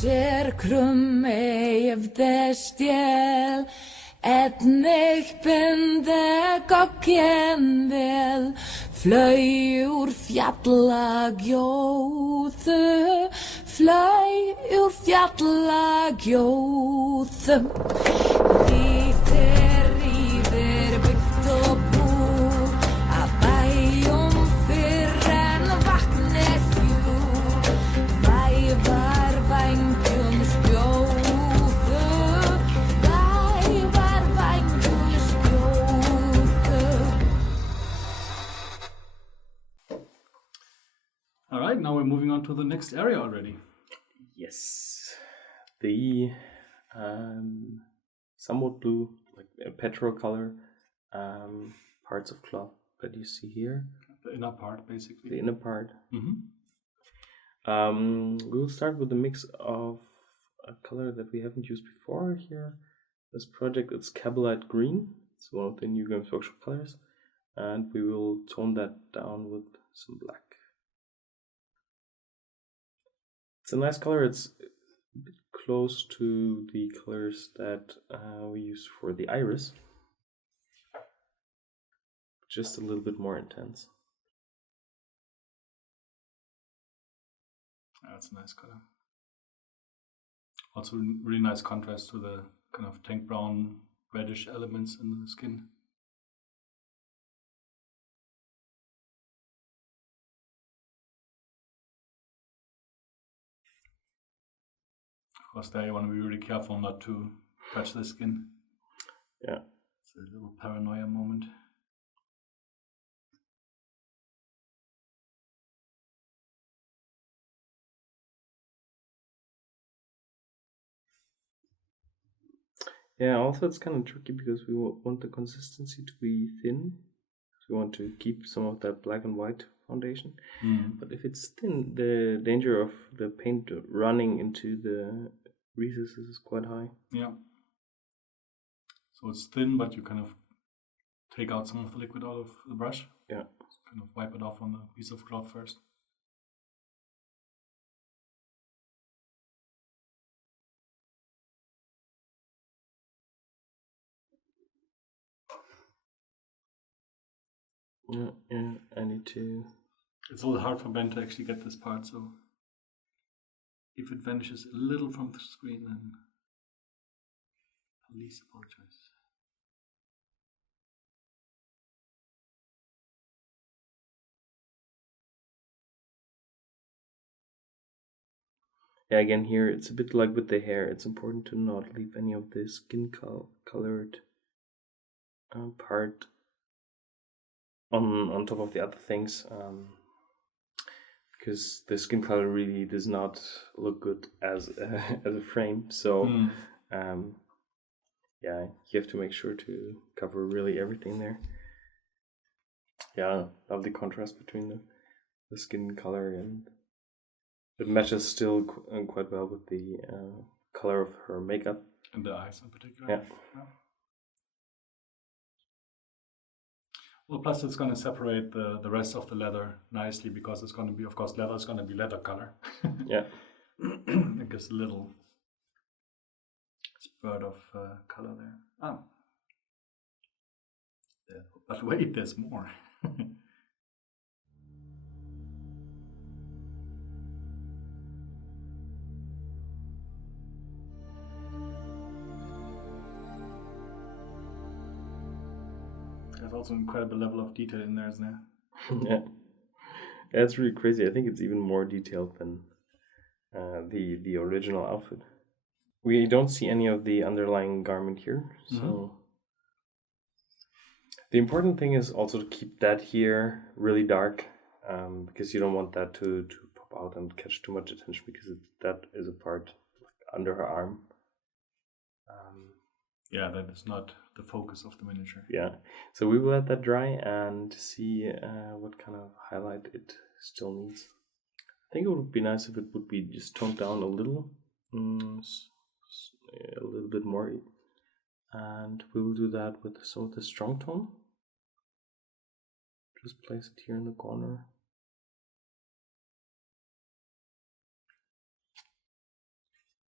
sér krummi det stjäl Etnig binde gokken vel Flöj ur fjalla gjóðu Flöj ur fjalla gjóðu Vítir yfir byggt og búr Að bæjum fyrr en vatnið hjú Vævar vængjum skjóðu Vævar vængjum skjóðu All right, now we're moving on to the next area already. Yes, the somewhat blue, like a petrol color parts of cloth that you see here. The inner part, basically. The inner part. Mm-hmm. We'll start with a mix of a color that we haven't used before here. This project, it's Cabalite Green. It's one of the new Games Workshop colors. And we will tone that down with some black. It's a nice color. It's a bit close to the colors that we use for the iris. Just a little bit more intense. That's a nice color. Also really nice contrast to the kind of tank brown reddish elements in the skin. Of course, there you want to be really careful not to touch the skin. Yeah. It's a little paranoia moment. Yeah, also it's kind of tricky because we want the consistency to be thin. We want to keep some of that black and white foundation. But if it's thin, the danger of the paint running into the recesses is quite high. Yeah. So it's thin, but you kind of take out some of the liquid out of the brush. Yeah. Kind of wipe it off on the piece of cloth first. Yeah, I need to... It's a little hard for Ben to actually get this part, so if it vanishes a little from the screen, then please apologize. Yeah, again here, it's a bit like with the hair. It's important to not leave any of the skin colored part on top of the other things, because the skin color really does not look good as a frame. So yeah, you have to make sure to cover really everything there. Yeah, love the contrast between the skin color, and it matches still quite well with the color of her makeup. And the eyes in particular. Yeah. Well, plus it's going to separate the rest of the leather nicely, because it's going to be, of course, leather is going to be leather color. Yeah. It gives a little spurt of color there. But wait, there's more. There's also an incredible level of detail in there, isn't there? Yeah, it's really crazy. I think it's even more detailed than the original outfit. We don't see any of the underlying garment here, so the important thing is also to keep that here really dark, because you don't want that to pop out and catch too much attention, because that is a part like under her arm. Yeah, that is not the focus of the miniature. Yeah, so we will let that dry and see what kind of highlight it still needs. I think it would be nice if it would be just toned down a little bit more, and we will do that with some of the strong tone. Just place it here in the corner.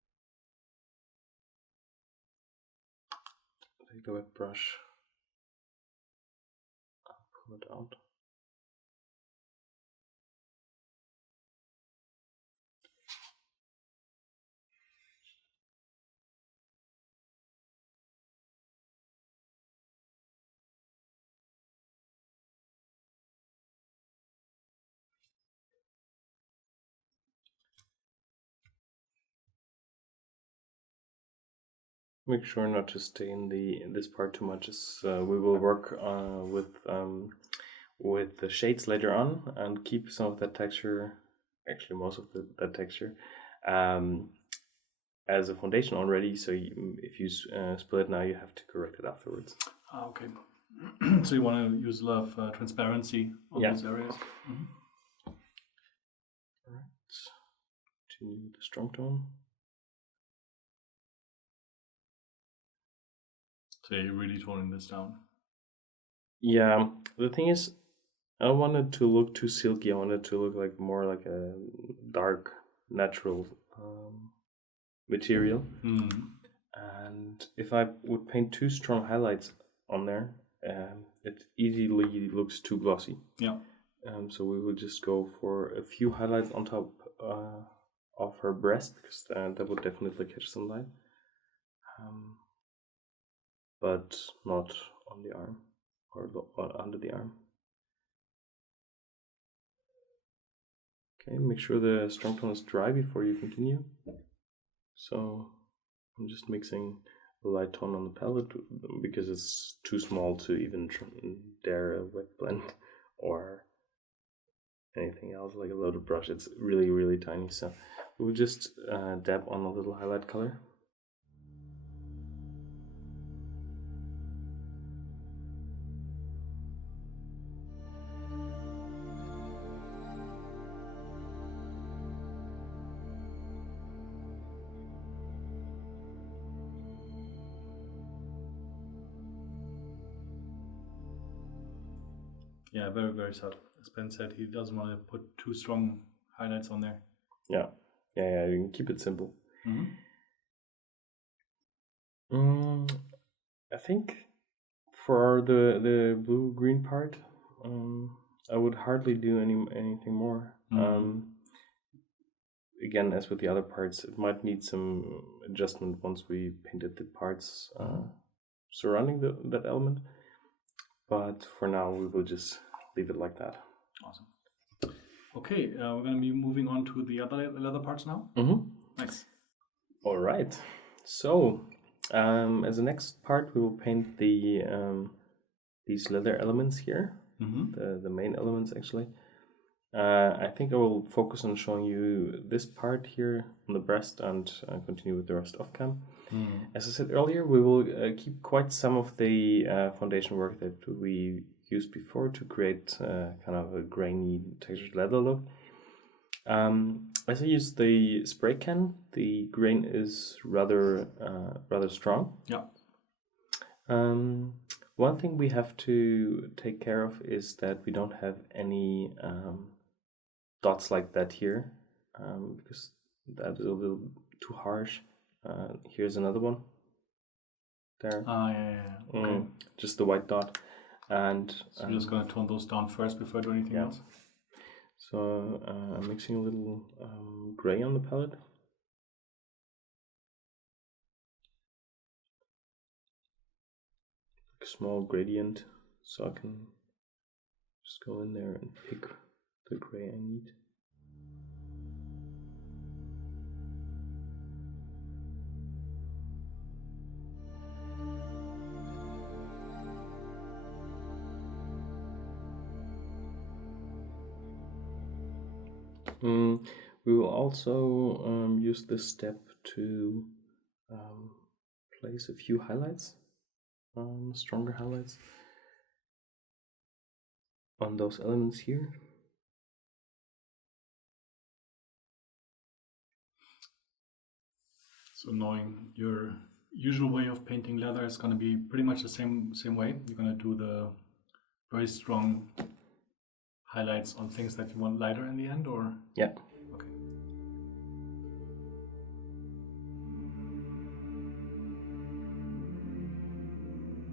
take the wet brush, pull it out. Make sure not to stay in this part too much, as we will work with the shades later on and keep some of that texture, actually most of that texture, as a foundation already. So if you split it now, you have to correct it afterwards. Okay. So you want to use a lot of transparency on these areas. Mm-hmm. All right. Continue with the strong tone. So you're really toning this down. Yeah, the thing is, I don't want it to look too silky. I want it to look like more like a dark, natural material. And if I would paint too strong highlights on there, it easily looks too glossy. Yeah. So we will just go for a few highlights on top of her breast, because that would definitely catch some light. But not on the arm or under the arm. Okay, make sure the strong tone is dry before you continue. So I'm just mixing the light tone on the palette because it's too small to even dare a wet blend or anything else like a loaded brush. It's really, really tiny. So we'll just dab on a little highlight color. Yeah, very, very subtle. As Ben said, he doesn't want to put too strong highlights on there. Yeah, you can keep it simple. I think for the blue-green part, I would hardly do anything more. Again, as with the other parts, it might need some adjustment once we painted the parts surrounding that element. But for now, we will just leave it like that. Awesome. Okay, we're going to be moving on to the other leather parts now. Nice. All right. So, as the next part, we will paint these leather elements here, the main elements actually. I think I will focus on showing you this part here on the breast and continue with the rest off cam. As I said earlier, we will keep quite some of the foundation work that we used before to create kind of a grainy textured leather look. As I use the spray can, the grain is rather strong. Yeah. One thing we have to take care of is that we don't have any dots like that here, because that is a little too harsh. Here's another one. There. Yeah. Okay. Just the white dot. And so you're just going to tone those down first before I do anything else? So I'm mixing a little gray on the palette. A small gradient, so I can just go in there and pick the gray I need. We will also use this step to place a few highlights, stronger highlights on those elements here. So knowing your usual way of painting leather is going to be pretty much the same way. You're going to do the very strong highlights on things that you want lighter in the end, or? Yeah. Okay.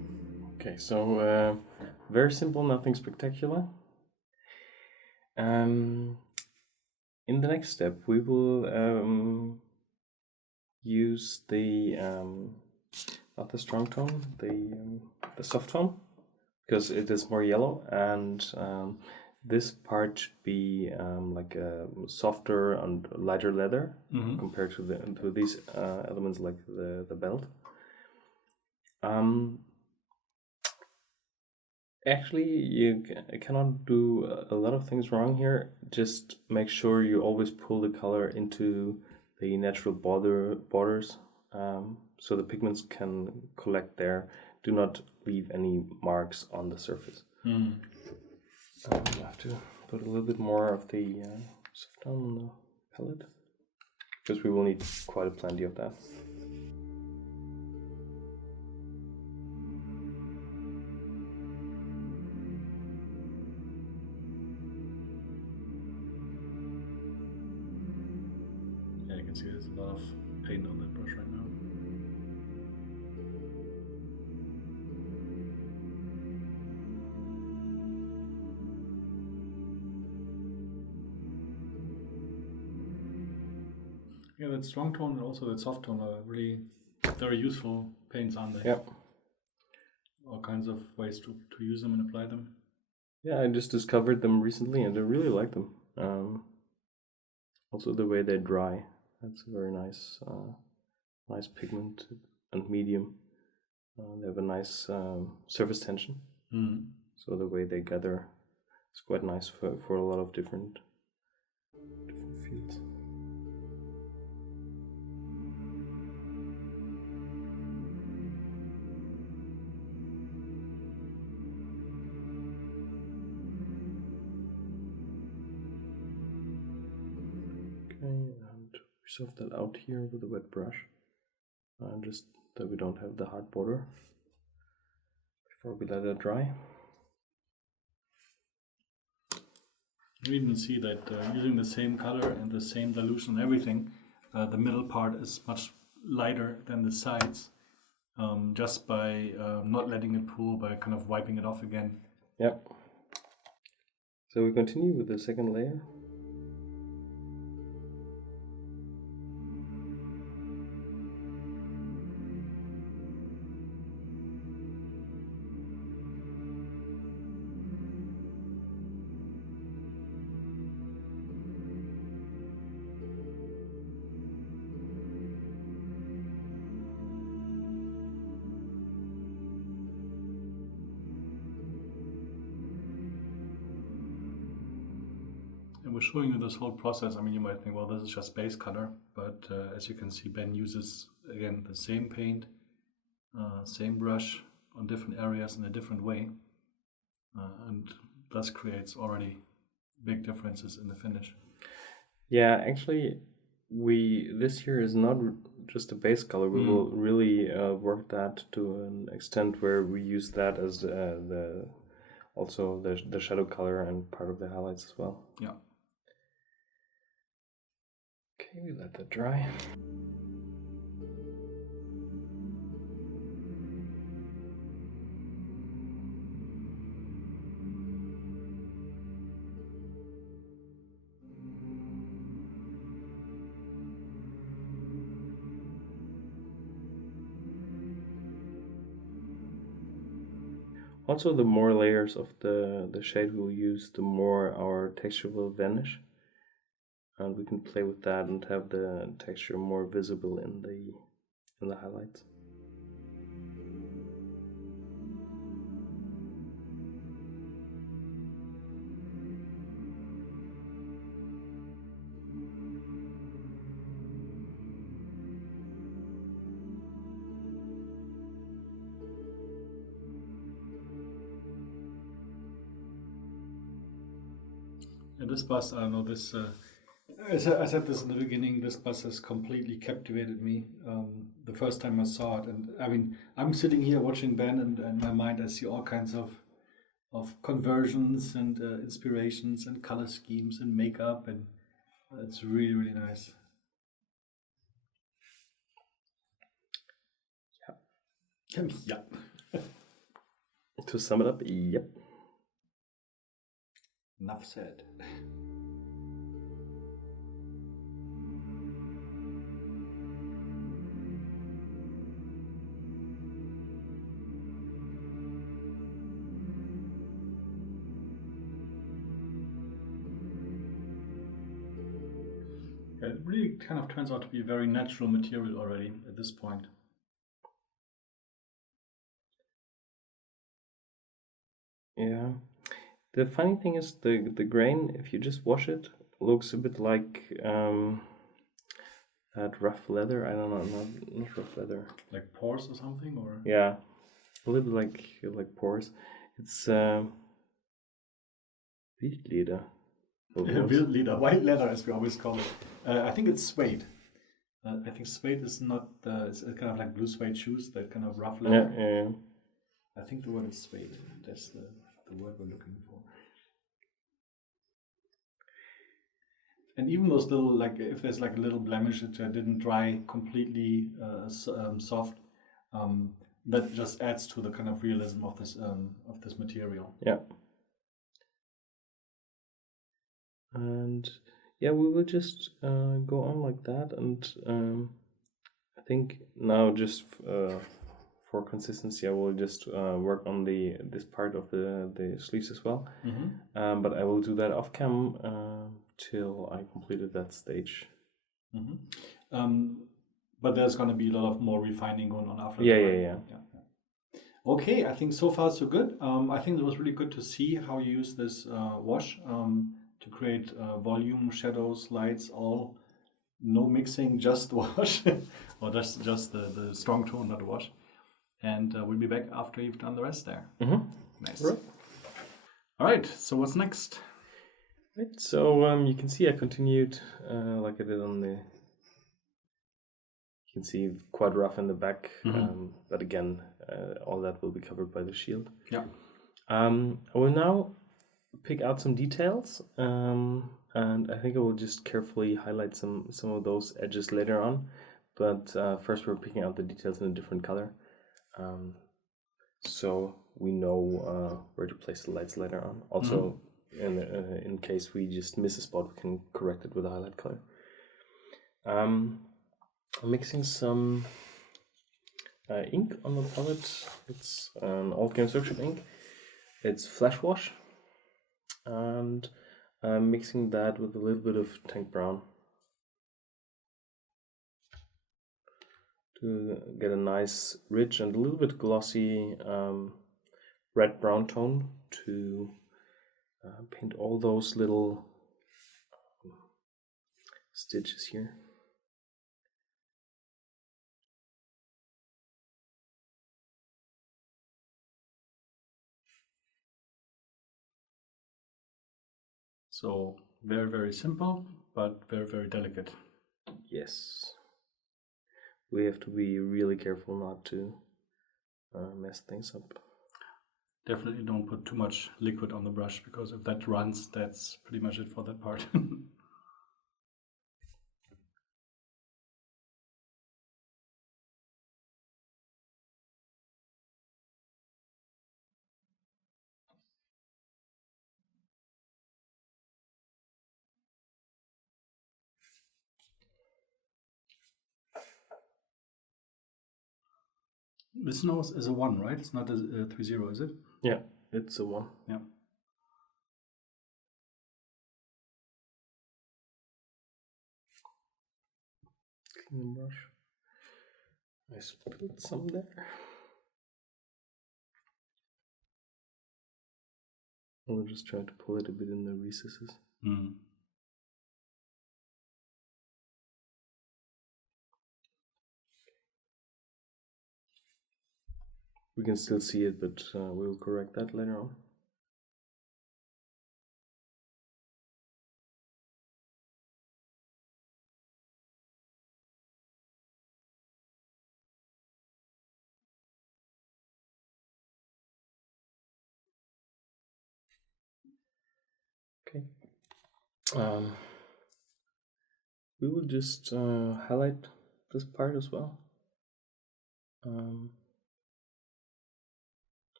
Okay, so very simple, nothing spectacular. In the next step, we will use the not the strong tone, the soft tone, because it is more yellow, and this part should be like a softer and lighter leather compared to these elements like the belt. Actually, you cannot do a lot of things wrong here. Just make sure you always pull the color into the natural borders, so the pigments can collect there. Do not leave any marks on the surface. You have to put a little bit more of the soft tone on the palette, because we will need quite plenty of that. Yeah, you can see there's a lot of paint on that brush right now. Yeah, that strong tone and also that soft tone are really very useful paints, aren't they? Yep. All kinds of ways to use them and apply them. Yeah, I just discovered them recently and I really like them. Also the way they dry, that's a very nice pigment and medium. They have a nice surface tension. So the way they gather is quite nice for a lot of different fields. And we sort that out here with a wet brush, just that we don't have the hard border before we let it dry. You even see that using the same color and the same dilution and everything, the middle part is much lighter than the sides, just by not letting it pool, by kind of wiping it off again. Yep. So we continue with the second layer. And we're showing you this whole process. I mean, you might think, well, this is just base color, but as you can see, Ben uses, again, the same paint, same brush on different areas in a different way, and thus creates already big differences in the finish. Yeah, actually, this here is not just a base color. We will really work that to an extent where we use that as also the shadow color and part of the highlights as well. Yeah. Okay, we let that dry. Also, the more layers of the shade we'll use, the more our texture will vanish. And we can play with that and have the texture more visible in the highlights. And this bus, I don't know, this, I said this in the beginning, this bus has completely captivated me the first time I saw it. And I mean, I'm sitting here watching Ben, and in my mind I see all kinds of conversions and inspirations and color schemes and makeup, and it's really, really nice. Yeah. To sum it up, yep. Enough said. It really kind of turns out to be a very natural material already at this point. Yeah. The funny thing is the grain, if you just wash it, looks a bit like that rough leather. I don't know, not rough leather. Like pores or something, or Yeah, a little bit like pores. It's Wildleder. wild leather, white leather as we always call it. I think it's suede. I think suede is not. It's kind of like blue suede shoes, that kind of rough leather. Yeah. I think the word is suede. That's the word we're looking for. And even those little, like, if there's like a little blemish that didn't dry completely soft, that just adds to the kind of realism of this material. Yeah. And yeah, we will just go on like that, and I think now just for consistency, I will just work on this part of the sleeves as well. Mm-hmm. But I will do that off cam till I completed that stage. Mm-hmm. But there's going to be a lot of more refining going on after. Yeah. Okay, I think so far so good. I think it was really good to see how you use this wash to create volume, shadows, lights, all no mixing, just wash, or just the strong tone, not the wash. And we'll be back after you've done the rest there. Mm-hmm. Nice. Right. All right. So what's next? Right. So you can see I continued like I did on the. You can see quite rough in the back, but again, all that will be covered by the shield. Yeah. I will now pick out some details, and I think I will just carefully highlight some of those edges later on. But first, we're picking out the details in a different color, so we know where to place the lights later on. Also, in case we just miss a spot, we can correct it with a highlight color. I'm mixing some ink on the palette. It's an old Games Workshop ink. It's Flash Wash, and I'm mixing that with a little bit of tank brown to get a nice rich and a little bit glossy red brown tone to paint all those little stitches here. So very, very simple, but very, very delicate. Yes. We have to be really careful not to mess things up. Definitely don't put too much liquid on the brush, because if that runs, that's pretty much it for that part. This nose is a 1, right? It's not a 3-0, is it? Yeah, it's a 1. Yeah. Clean the brush. I spilled some there. I'll just try to pull it a bit in the recesses. We can still see it, but we'll correct that later on. Okay. We will just highlight this part as well.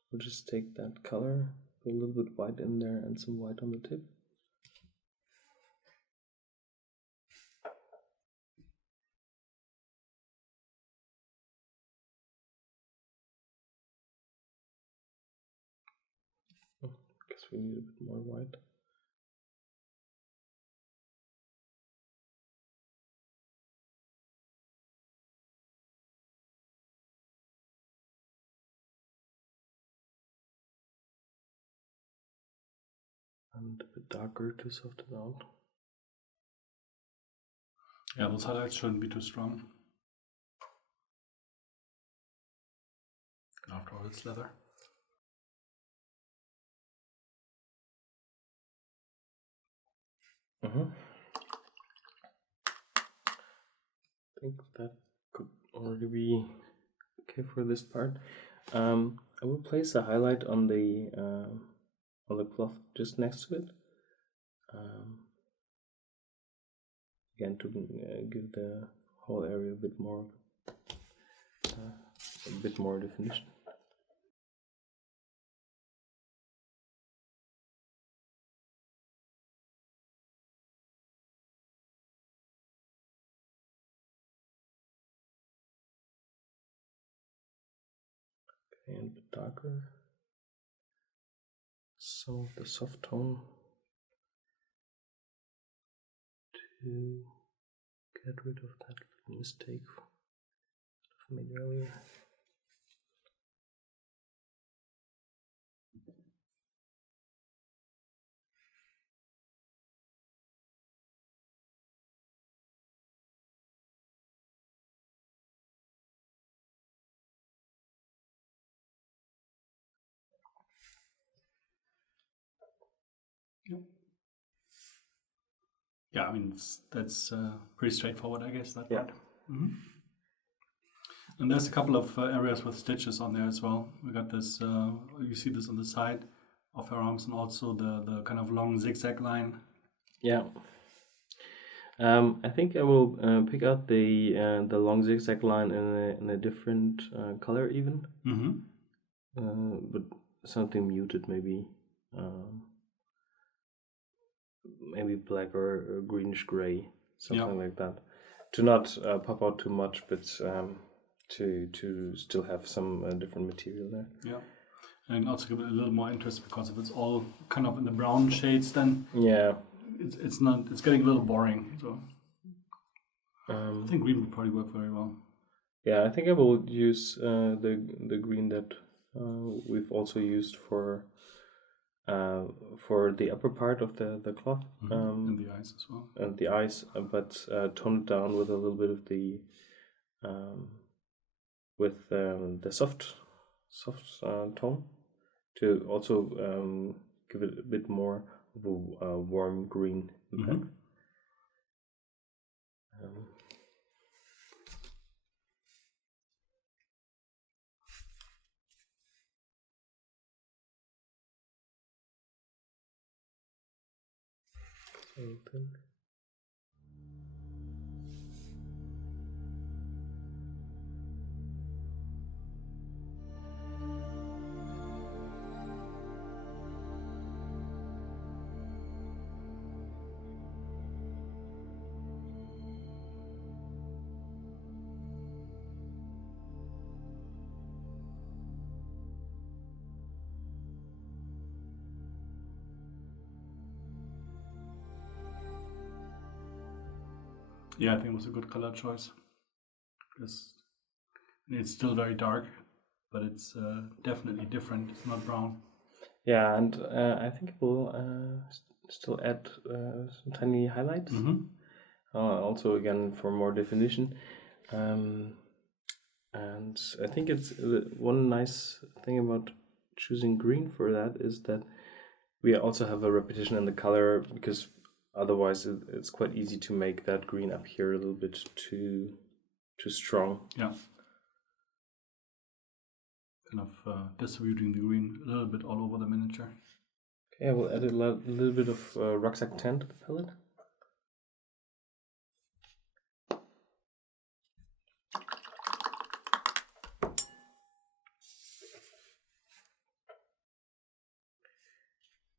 we'll just take that color, put a little bit white in there and some white on the tip. Oh, guess we need a bit more white. And a bit darker to soften out. Yeah, those highlights shouldn't be too strong. After all, it's leather. I think that could already be okay for this part. I will place a highlight on the cloth just next to it. Again, to give the whole area a bit more definition. Okay, and a bit darker. So the soft tone to get rid of that little mistake I've made earlier. Yeah, I mean, that's pretty straightforward, I guess, that Yeah. part. And there's a couple of areas with stitches on there as well. We got this, you see this on the side of her arms, and also the kind of long zigzag line. Yeah. I think I will pick out the long zigzag line in a different color even. But something muted, maybe. Maybe black or greenish gray, something like that, to not pop out too much, but to still have some different material there. Yeah, and also give it a little more interest, because if it's all kind of in the brown shades, then it's getting a little boring. So I think green would probably work very well. Yeah, I think I will use the green that we've also used for the upper part of the cloth, and the eyes as well, and the eyes, but tone it down with a little bit of the soft tone, to also give it a bit more of a warm green impact. Open. Yeah, I think it was a good color choice. It's still very dark, but it's definitely different. It's not brown. Yeah, and I think we'll still add some tiny highlights. Also, again, for more definition. And I think it's one nice thing about choosing green for that is that we also have a repetition in the color, because otherwise it's quite easy to make that green up here a little bit too strong. Yeah. Kind of distributing the green a little bit all over the miniature. Okay, I will add a little bit of rucksack tan to the palette.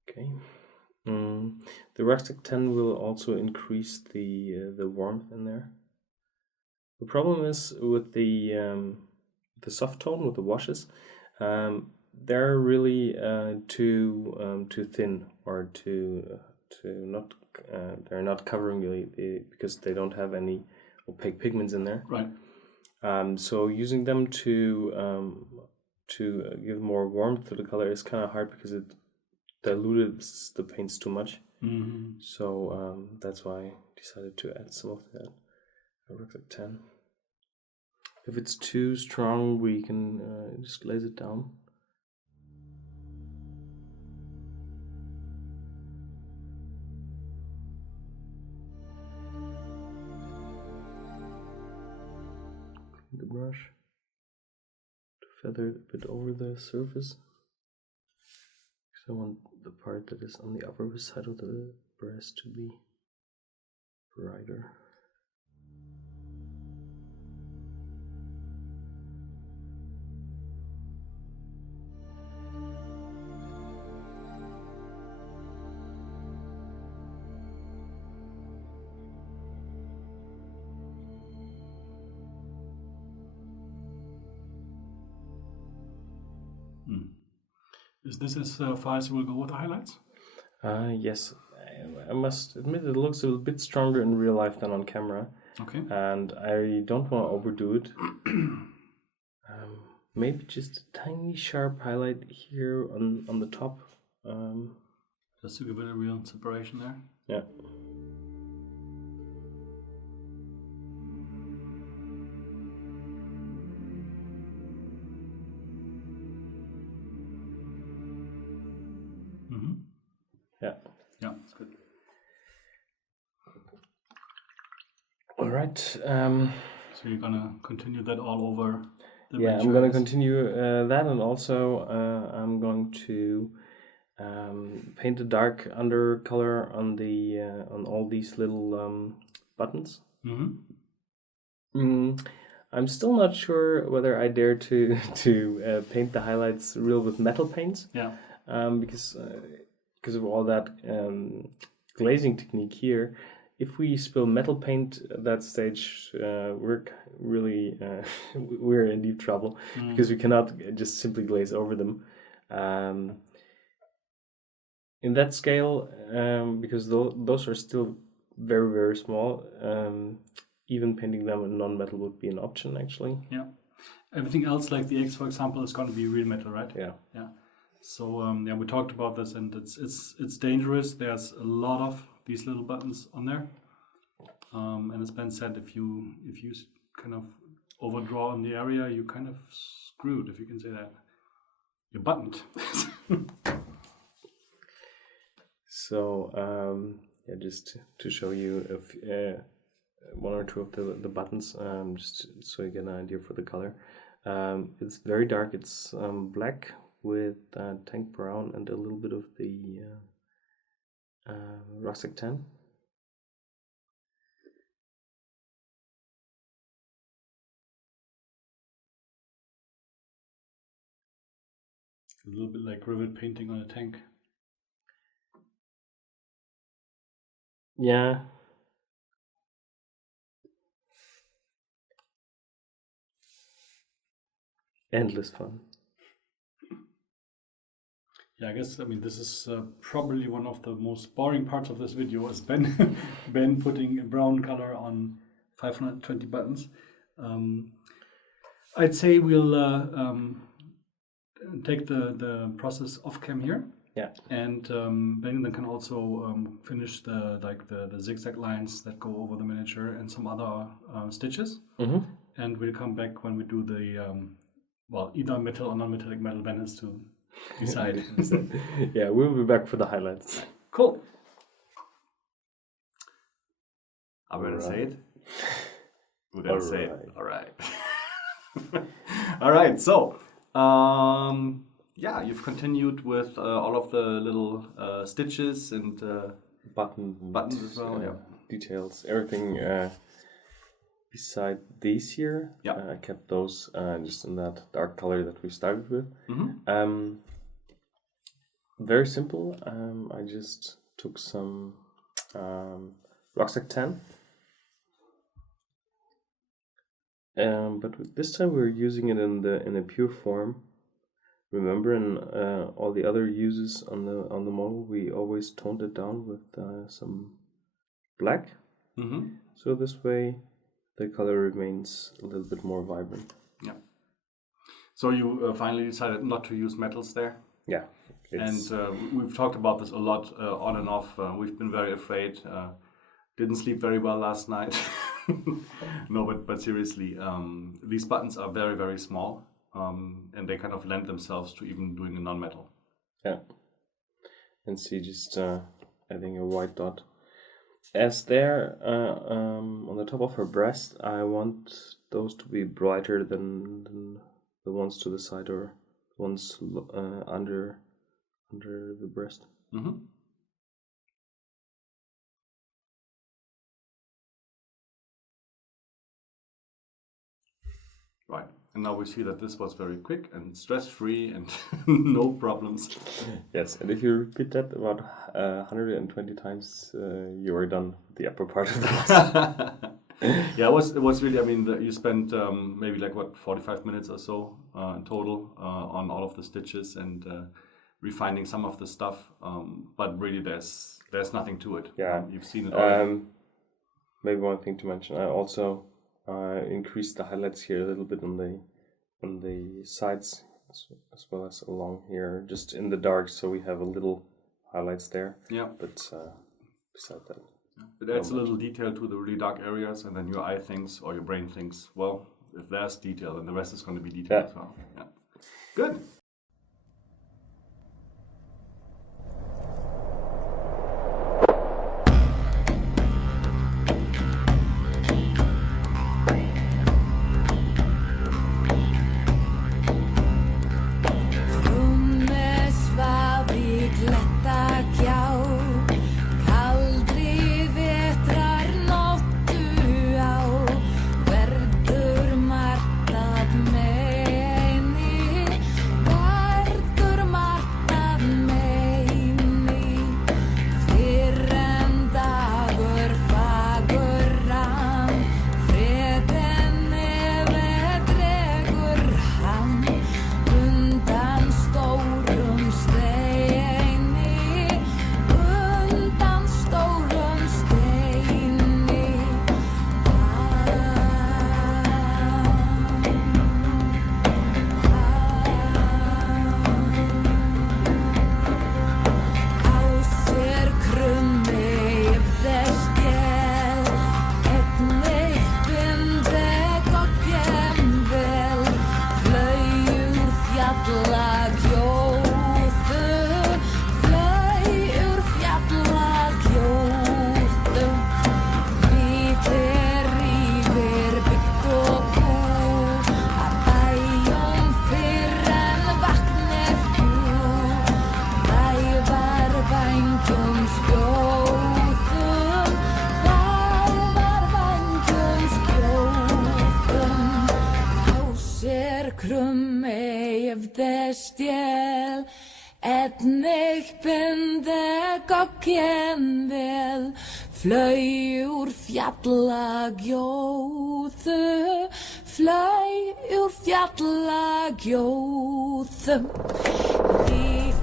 Okay. The rustic 10 will also increase the warmth in there. The problem is with the soft tone, with the washes, they're really too thin, or to not they're not covering because they don't have any opaque pigments in there. Right. So using them to give more warmth to the color is kind of hard because it dilutes the paints too much. Mm-hmm. So that's why I decided to add some of that Ruthlessly 10. If it's too strong, we can just glaze it down. The brush to feather it a bit over the surface, because I want the part that is on the upper side of the breast to be brighter. Is this as far as you will go with the highlights? Yes, I must admit it looks a bit stronger in real life than on camera. Okay. And I don't want to overdo it. Maybe just a tiny sharp highlight here on the top. Just to give it a real separation there. Yeah. Mm-hmm. Yeah. Yeah, that's good. All right. So you're gonna continue that all over the Yeah, main I'm gonna channels? continue that, and also I'm going to paint a dark undercolor on the on all these little buttons. Mm-hmm. I'm still not sure whether I dare to paint the highlights real with metal paints. Yeah. Because of all that glazing technique here. If we spill metal paint at that stage, we're really we're in deep trouble because we cannot just simply glaze over them. In that scale, because those are still very, very small, even painting them in non-metal would be an option, actually. Yeah. Everything else, like the X, for example, is going to be real metal, right? Yeah. Yeah. So yeah, we talked about this, and it's dangerous. There's a lot of these little buttons on there, and as Ben said, if you kind of overdraw on the area, you're kind of screwed, if you can say that. You're buttoned. So yeah, just to show you one or two of the buttons, just so you get an idea for the color. It's very dark. It's black with tank brown and a little bit of the rustic tan. A little bit like rivet painting on a tank. Yeah. Endless fun. Yeah, I guess, I mean, this is probably one of the most boring parts of this video, is Ben Ben putting a brown color on 520 buttons. I'd say we'll take the process off cam here. Yeah. And Ben then can also finish the zigzag lines that go over the miniature and some other stitches. Mm-hmm. And we'll come back when we do the well, either metal or non-metallic metal. Ben has to decide. Yeah, we'll be back for the highlights. Cool. I'm gonna say it. We're All gonna say it. right. All right. All right. So, yeah, you've continued with all of the little stitches and buttons as well. Yeah. Details, everything. Beside these here, Yeah. I kept those just in that dark color that we started with. Mm-hmm. Very simple. I just took some rucksack tan. But this time we're using it in a pure form. Remember, in all the other uses on the model, we always toned it down with some black. Mm-hmm. So this way, the color remains a little bit more vibrant. Yeah. So you finally decided not to use metals there? Yeah. And we've talked about this a lot on and off. We've been very afraid. Didn't sleep very well last night. No, but seriously, these buttons are very, very small. And they kind of lend themselves to even doing a non-metal. Yeah. And see, just adding a white dot. As there on the top of her breast, I want those to be brighter than the ones to the side or ones under the breast. Mm-hmm. Right. And now we see that this was very quick and stress-free and no problems. Yes, and if you repeat that about 120 times, you are done with the upper part of the blouse. Yeah, it was really, I mean, you spent maybe like, 45 minutes or so in total on all of the stitches and refining some of the stuff. But really, there's nothing to it. Yeah. You've seen it all. Maybe one thing to mention, I also increased the highlights here a little bit on the sides as well as along here, just in the dark, so we have a little highlights there. Yeah. But beside that, it adds a little detail to the really dark areas, and then your eye thinks or your brain thinks, well, if there's detail, then the rest is going to be detail as well. Yeah. Good. stjäl Einnig bindi gogginn vel Flöy úr fjallagjóðu Flöy úr fjallagjóðu